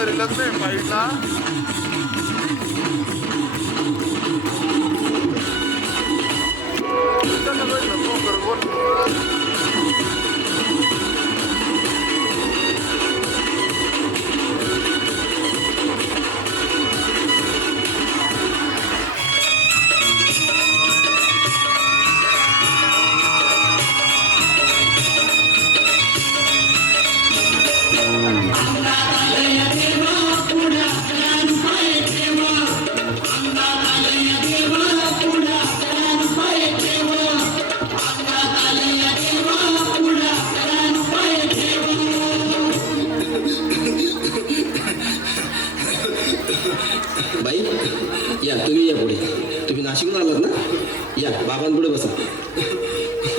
तरी लग्न आहे पाहिला नाशिकला आलात ना, या बाबांपुढे बसा.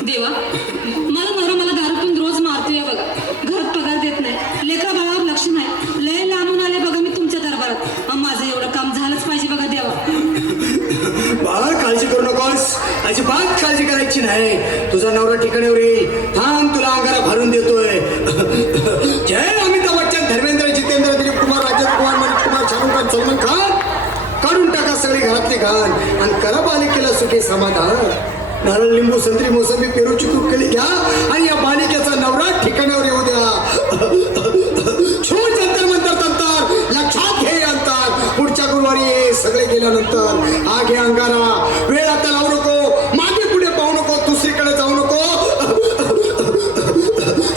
देवा, मला नवरा मला दारू पिऊन रोज मारतोय बघा. घरात पगार देत नाही, लेकरा बाळावर लक्ष नाही. लय लांबून आले बघा मी तुमच्या दरबारात. माझं एवढं काम झालंच पाहिजे बघा देवा. बाळा काळजी करू नकोस, अजिबात काळजी करायची नाही. तुझा नवरा ठिकाणावर येईल. थांब, तुला अंगारा भरून देतोय. जय अमिताभ बच्चन, धर्मेंद्र, जितेंद्र, दिलीप कुमार, राजेश कुमार, मनीष कुमार, शाहरुख खान, सलमान खान. काढून टाका सगळी घरातली घाण आणि करा बालिकेला सुखी समाधान. नारळ, लिंबू, संत्री, मोसंबी, पेरू, चिकू केली घ्या आणि या बालिकेचा नवरा ठिकाणावर येऊ द्या. छू जंतर मंतर तंतर, लक्षात घे अंतर. पुढच्या गुरुवारी ये, सगळे गेल्यानंतर. हा घे अंगारा, वेळ आता लावू नको, मागे पुढे पाहू नको, दुसरीकडे जाऊ नको.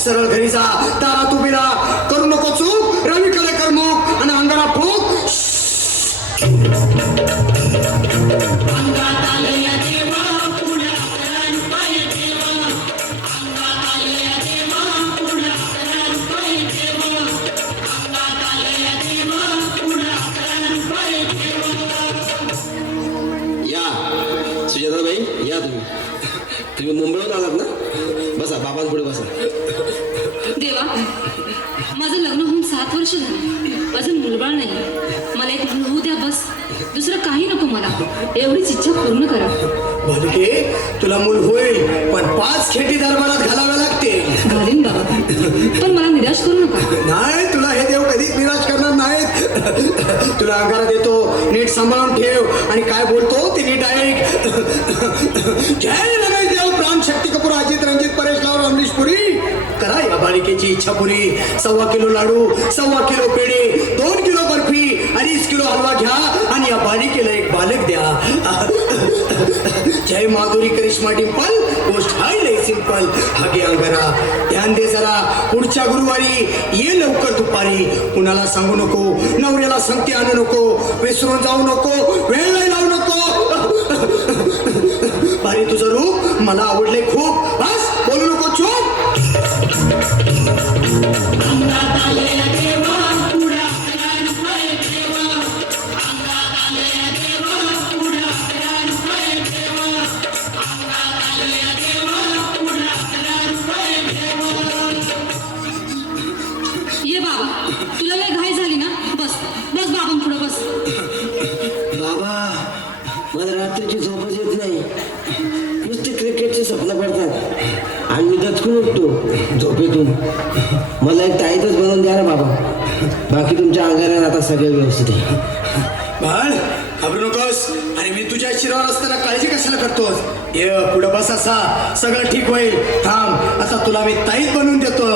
सरळ घरी जा, दारात उभी राहा, करू नको चूक. रवीकडे कर मुख आणि अंगारा फूक. सुजाताबाई, या तुम्ही मुंबईहून आलात ना, बसा बाबांपुढे बसा. देवा, माझं लग्न होऊन 7 वर्ष झाली. माझं मुलबाळ नाही. मला एक मुल होऊ द्या बस. दुसरं काही नको मला. एवढीच इच्छा पूर्ण करा. बालिके, तुला मूल होईल, पण 5 खेटी दरबारात घालाव्या लागतील. घालीन बाबा, पण मला निराश करू नका. नाही, तुला हे देव कधीच निराश करणार नाहीत. तुला अंगारा देतो, नीट सांभाळून ठेव आणि काय बोलतो ते नीट ऐक. जय रमेश देव, प्राण, शक्ती कपूर, अजित, रंजित, परेश लावर, अमरीश पुरी. करा या बालिकेची इच्छा पुरी. 1.25 किलो लाडू, 1.25 किलो पेढे, 2 किलो बर्फी, 2.5 किलो हलवा घ्या आणि या बालिकेला एक बालक द्या. जय माधुरी, करिश्मा, डिंपल, पोस्ट हाय लय सिंपल. हागे अंगारा, ध्यान दे जरा. पुढच्या गुरुवारी ये लवकर दुपारी. कुणाला सांगू नको, नवऱ्याला संगती आणू नको, विसरून जाऊ नको, वेळ नाही लावू नको. भारी तुझं रूप मला आवडले खूप. बस बोलू नको, चूप. ये बाबा, तुला लय घाई झाली ना, बस बस बाबांपुढे बस. बाबा, मला रात्रीची झोपच येत नाही. नुसते क्रिकेटचे स्वप्न पडतात आणि मी दचकून उठतो झोपेतून. मला एक ताईतच बनवून द्या ना बाबा. बाकी तुमच्या अंगारात आता सगळं व्यवस्थित आहे. बाळ, घाबरू नकोस. आणि मी तुझ्या शिरावर असताना काळजी कशाला करतोस? ये पुढे बस, असा सगळं ठीक होईल. थांब, आता तुला मी ताईत बनवून देतो.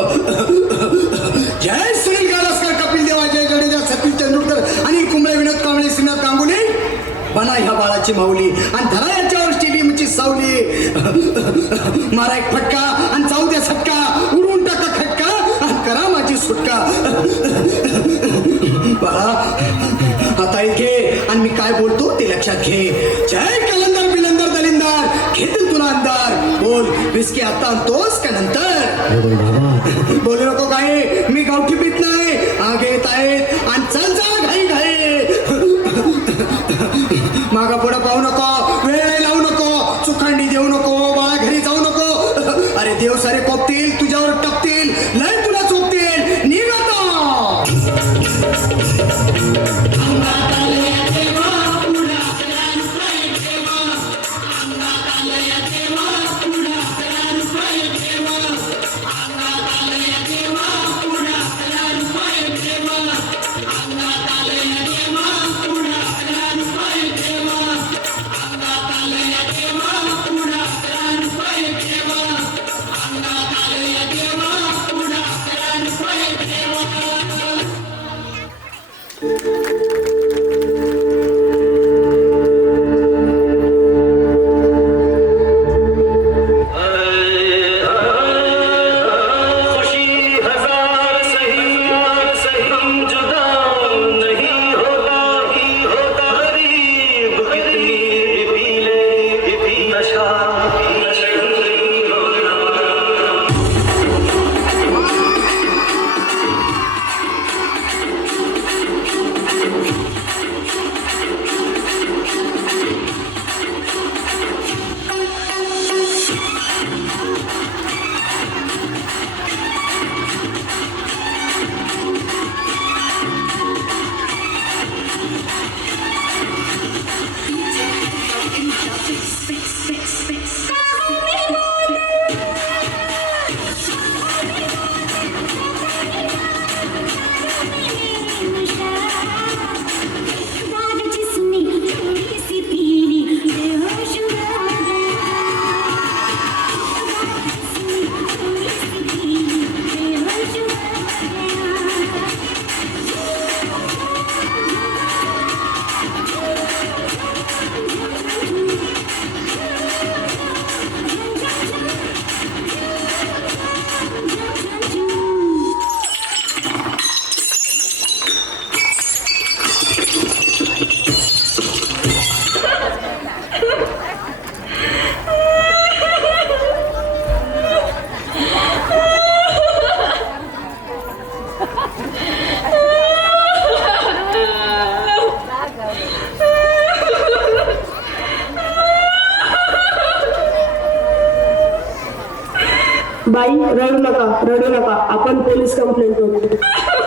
जय सुनील गावस्कर, कपिल देव, जय जडेजा, सचिन तेंडुलकर आणि कुंबळे, विनोद कांबळे, श्रीनाथ गांगुली. बना ह्या बाळाची माऊली आणि धरा याच्यावर स्टेडियमची सावली. मारा एक फटका आणि जाऊ द्या सटका. उडवून टाका खटका आणि करा माझी सुटका. बाळा, आता घे आणि मी काय बोलतो ते लक्षात घे. जय कलंदर, बिलंदर, दलिंदर, घेतील तुला अंधार. बोल, विस्की आता आणतोस का नंतर? बोलू नको काय, मी गावठी पीत नाही. आगे येत आहेत आणि चल जा घाई घाई. मागा पुढे पाहू नको, वेळ नाही लावू नको, चुखांडी देऊ नको, बाळा घरी जाऊ नको. अरे देव सारे कोपतील, तुझ्यावर टपतील, लय तुला चोपतील. निघ आता. बाई रडू नका, रडू नका, आपण पोलीस कंप्लेंट करू.